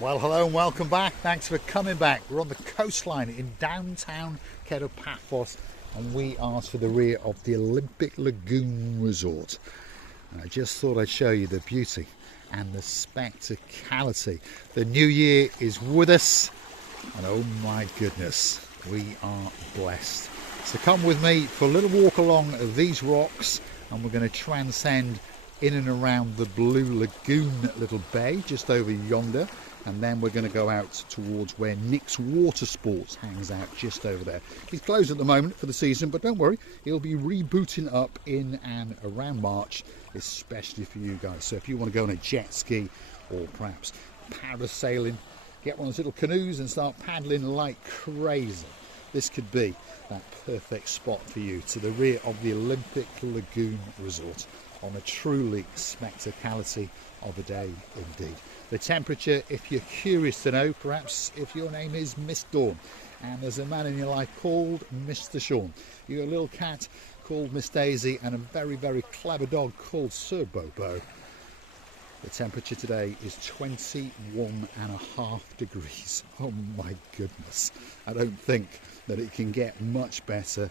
Well, hello and welcome back. Thanks for coming back. We're on the coastline in downtown Paphos, and we are to the rear of the Olympic Lagoon Resort. And I just thought I'd show you the beauty and the spectacality. The new year is with us, and oh my goodness, we are blessed. So come with me for a little walk along these rocks, and we're going to transcend in and around the Blue Lagoon little bay just over yonder, and then we're going to go out towards where Nick's Water Sports hangs out just over there. He's closed at the moment for the season, but don't worry, he'll be rebooting up in and around March, especially for you guys. So if you want to go on a jet ski or perhaps parasailing, get one of those little canoes and start paddling like crazy, this could be that perfect spot for you, to the rear of the Olympic Lagoon Resort, on a truly spectacality of a day indeed. The temperature, if you're curious to know, perhaps if your name is Miss Dawn and there's a man in your life called Mr. Sean, you're a little cat called Miss Daisy, and a very, very clever dog called Sir Bobo. The temperature today is 21.5 degrees. Oh my goodness. I don't think that it can get much better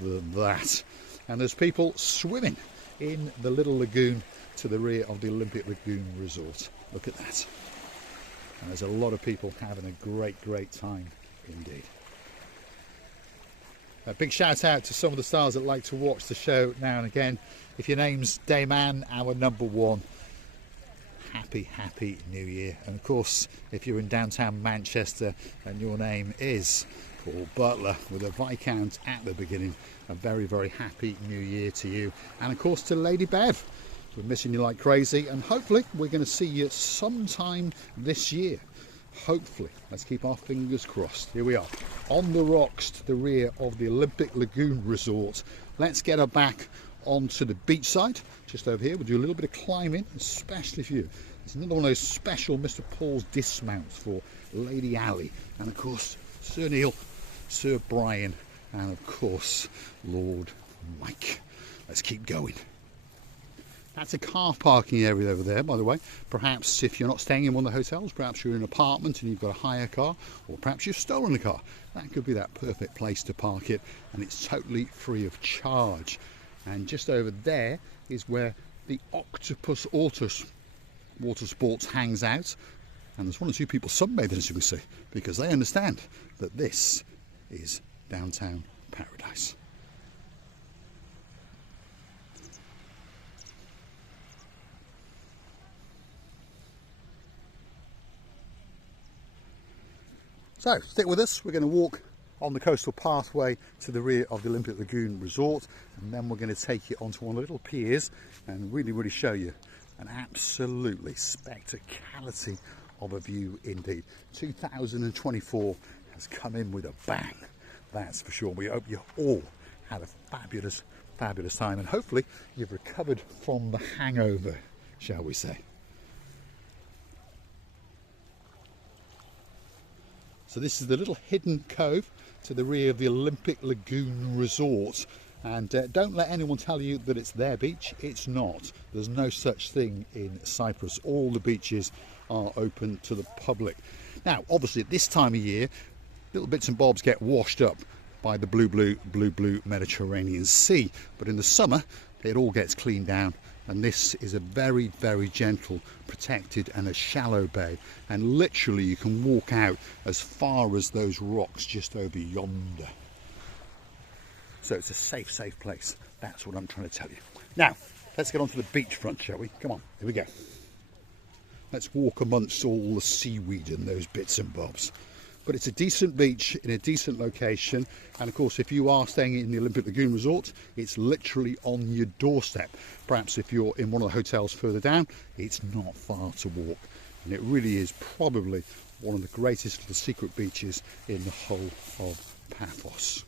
than that. And there's people swimming in the little lagoon to the rear of the Olympic Lagoon Resort. Look at that. And there's a lot of people having a great time indeed. A big shout out to some of the stars that like to watch the show now and again. If your name's Dayman, our number one, happy new year. And of course, if you're in downtown Manchester and your name is Paul Butler with a Viscount at the beginning, a very happy new year to you. And of course to Lady Bev, we're missing you like crazy, and hopefully we're going to see you sometime this year. Hopefully, let's keep our fingers crossed. Here we are on the rocks to the rear of the Olympic Lagoon Resort. Let's get her back onto the beach side just over here. We'll do a little bit of climbing, especially for you. It's another one of those special Mr. Paul's dismounts for Lady Ali, and of course Sir Neil, Sir Brian, and of course Lord Mike. Let's keep going. That's a car parking area over there, by the way. Perhaps if you're not staying in one of the hotels, perhaps you're in an apartment and you've got a hire car, or perhaps you've stolen a car. That could be that perfect place to park it, and it's totally free of charge. And just over there is where the Octopus Water Sports hangs out. And there's one or two people sunbathing, as you can see, because they understand that this is downtown paradise. So stick with us. We're going to walk on the coastal pathway to the rear of the Olympic Lagoon Resort, and then we're going to take you onto one of the little piers and really show you an absolutely spectacality of a view indeed. 2024 has come in with a bang, that's for sure. We hope you all had a fabulous time, and hopefully you've recovered from the hangover, shall we say. So this is the little hidden cove to the rear of the Olympic Lagoon Resort. And don't let anyone tell you that it's their beach. It's not. There's no such thing in Cyprus. All the beaches are open to the public. Now, obviously, at this time of year, little bits and bobs get washed up by the blue Mediterranean Sea. But in the summer, it all gets cleaned down. And this is a very gentle, protected and a shallow bay. And literally you can walk out as far as those rocks just over yonder. So it's a safe place. That's what I'm trying to tell you. Now, let's get onto the beachfront, shall we? Come on, here we go. Let's walk amongst all the seaweed and those bits and bobs. But it's a decent beach in a decent location, and of course if you are staying in the Olympic Lagoon Resort, it's literally on your doorstep. Perhaps if you're in one of the hotels further down, it's not far to walk, and it really is probably one of the greatest little secret beaches in the whole of Paphos.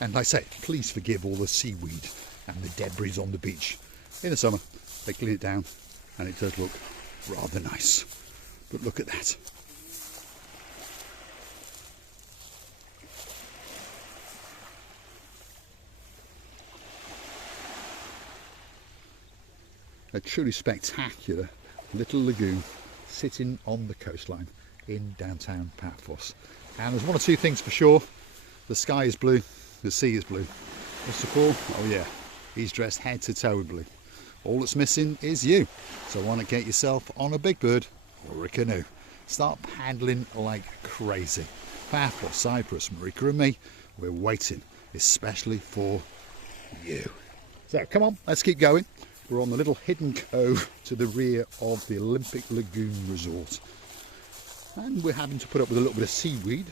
And I say, please forgive all the seaweed and the debris on the beach. In the summer they clean it down and it does look rather nice, but look at that. A truly spectacular little lagoon sitting on the coastline in downtown Paphos. And there's one or two things for sure. The sky is blue, the sea is blue. Mr. Paul, oh yeah, he's dressed head to toe with blue. All that's missing is you. So why not get yourself on a big bird or a canoe? Start paddling like crazy. Paphos Cyprus, Marika and me, we're waiting, especially for you. So come on, let's keep going. We're on the little hidden cove to the rear of the Olympic Lagoon Resort. And we're having to put up with a little bit of seaweed,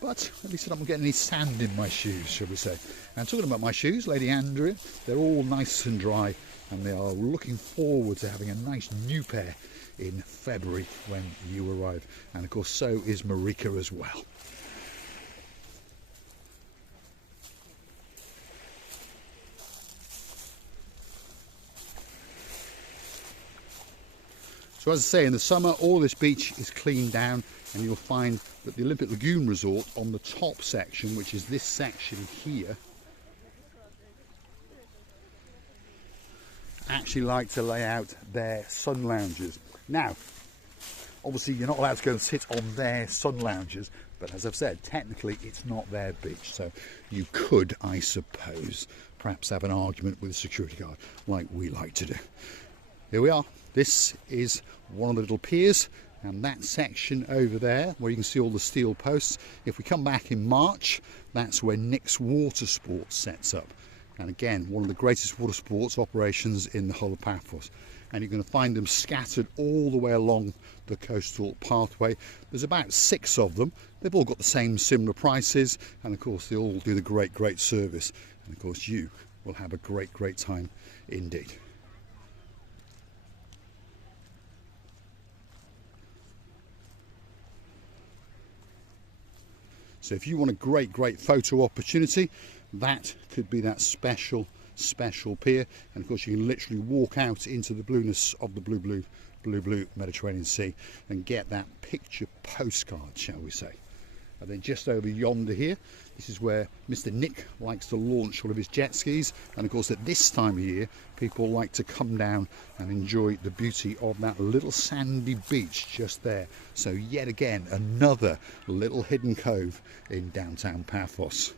but at least I'm not getting any sand in my shoes, shall we say. And talking about my shoes, Lady Andrea, they're all nice and dry, and they are looking forward to having a nice new pair in February when you arrive. And of course, so is Marika as well. So as I say, in the summer, all this beach is cleaned down, and you'll find that the Olympic Lagoon Resort on the top section, which is this section here, actually like to lay out their sun lounges. Now, obviously you're not allowed to go and sit on their sun lounges, but as I've said, technically it's not their beach. So you could, I suppose, perhaps have an argument with a security guard like we like to do. Here we are. This is one of the little piers, and that section over there where you can see all the steel posts, if we come back in March, that's where Nick's Water Sports sets up. And again, one of the greatest water sports operations in the whole of Paphos. And you're going to find them scattered all the way along the coastal pathway. There's about 6 of them. They've all got the same similar prices, and of course they all do the great service. And of course you will have a great time indeed. So if you want a great photo opportunity, that could be that special pier. And of course you can literally walk out into the blueness of the blue Mediterranean Sea and get that picture postcard, shall we say. And then just over yonder here, this is where Mr. Nick likes to launch one of his jet skis. And of course at this time of year, people like to come down and enjoy the beauty of that little sandy beach just there. So yet again, another little hidden cove in downtown Paphos.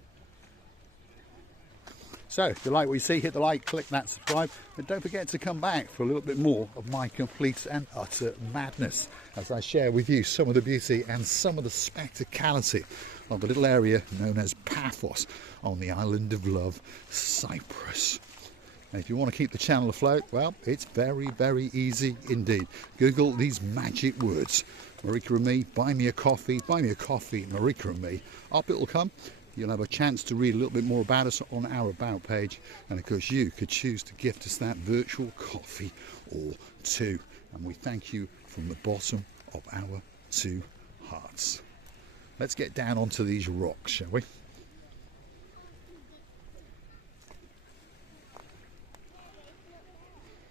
So if you like what you see, hit the like, click that subscribe, and don't forget to come back for a little bit more of my complete and utter madness as I share with you some of the beauty and some of the spectacality of the little area known as Paphos on the island of love, Cyprus. And if you want to keep the channel afloat, well, it's very easy indeed. Google these magic words, Marika and me, buy me a coffee, Marika and me. Up it'll come. You'll have a chance to read a little bit more about us on our About page. And of course you could choose to gift us that virtual coffee or two. And we thank you from the bottom of our 2 hearts. Let's get down onto these rocks, shall we?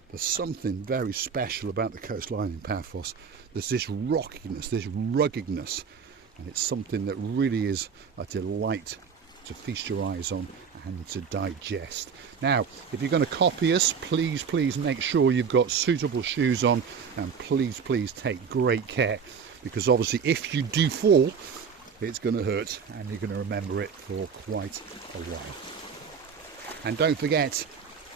There's something very special about the coastline in Paphos. There's this rockiness, this ruggedness. And it's something that really is a delight to feast your eyes on and to digest. Now, if you're going to copy us, please make sure you've got suitable shoes on, and please take great care, because obviously if you do fall, it's going to hurt and you're going to remember it for quite a while. And don't forget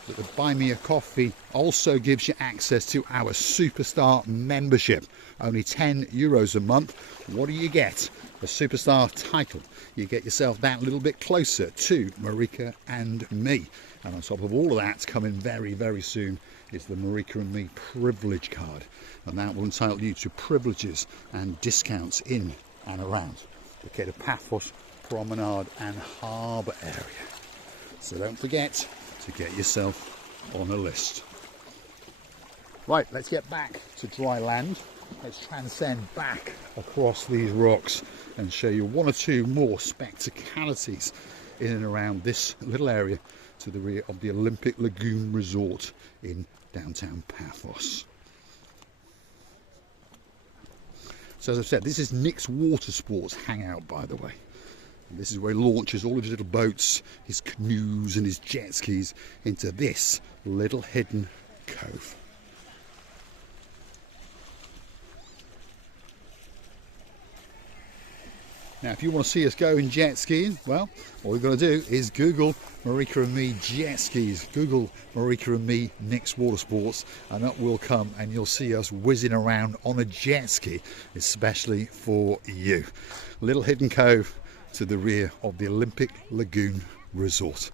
that the Buy Me a Coffee also gives you access to our Superstar membership. Only €10 a month. What do you get? A Superstar title. You get yourself that little bit closer to Marika and me. And on top of all of that, coming very soon, is the Marika and me privilege card. And that will entitle you to privileges and discounts in and around the Cape of Paphos Promenade and Harbour area. So don't forget to get yourself on a list. Right, let's get back to dry land. Let's transcend back across these rocks and show you 1 or 2 more spectacalities in and around this little area to the rear of the Olympic Lagoon Resort in downtown Paphos. So as I've said, this is Nick's Water Sports hangout, by the way. And this is where he launches all of his little boats, his canoes and his jet skis into this little hidden cove. Now, if you want to see us going jet skiing, well, all you've got to do is Google Marika and me jet skis. Google Marika and me Nick's Water Sports, and up will come, and you'll see us whizzing around on a jet ski, especially for you. Little hidden cove to the rear of the Olympic Lagoon Resort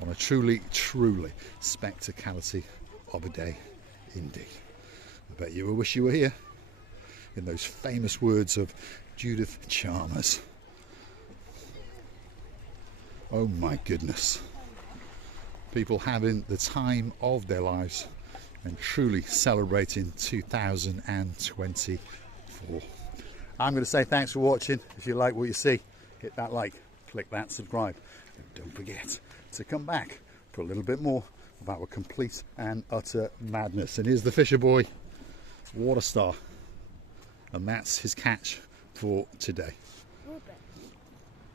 on a truly, truly spectacality of a day indeed. I bet you will wish you were here, in those famous words of Judith Chalmers. Oh my goodness. People having the time of their lives and truly celebrating 2024. I'm going to say thanks for watching. If you like what you see, hit that like, click that subscribe, and don't forget to come back for a little bit more of our complete and utter madness. And here's the fisher boy, Water Star, and that's his catch for today. Grouper.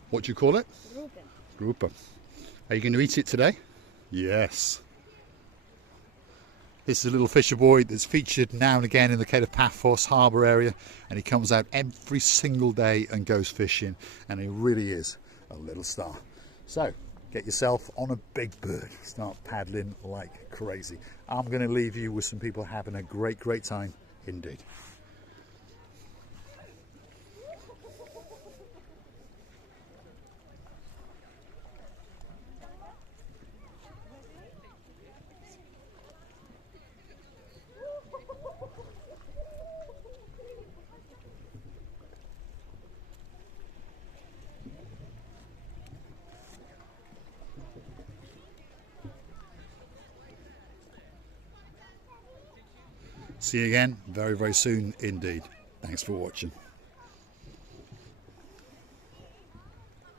What do you call it? Grouper. Grouper. Are you going to eat it today? Yes. This is a little fisher boy that's featured now and again in the Cape of Paphos harbour area, and he comes out every single day and goes fishing, and he really is a little star. So get yourself on a big bird, start paddling like crazy. I'm going to leave you with some people having a great time indeed. See you again very soon indeed. Thanks for watching.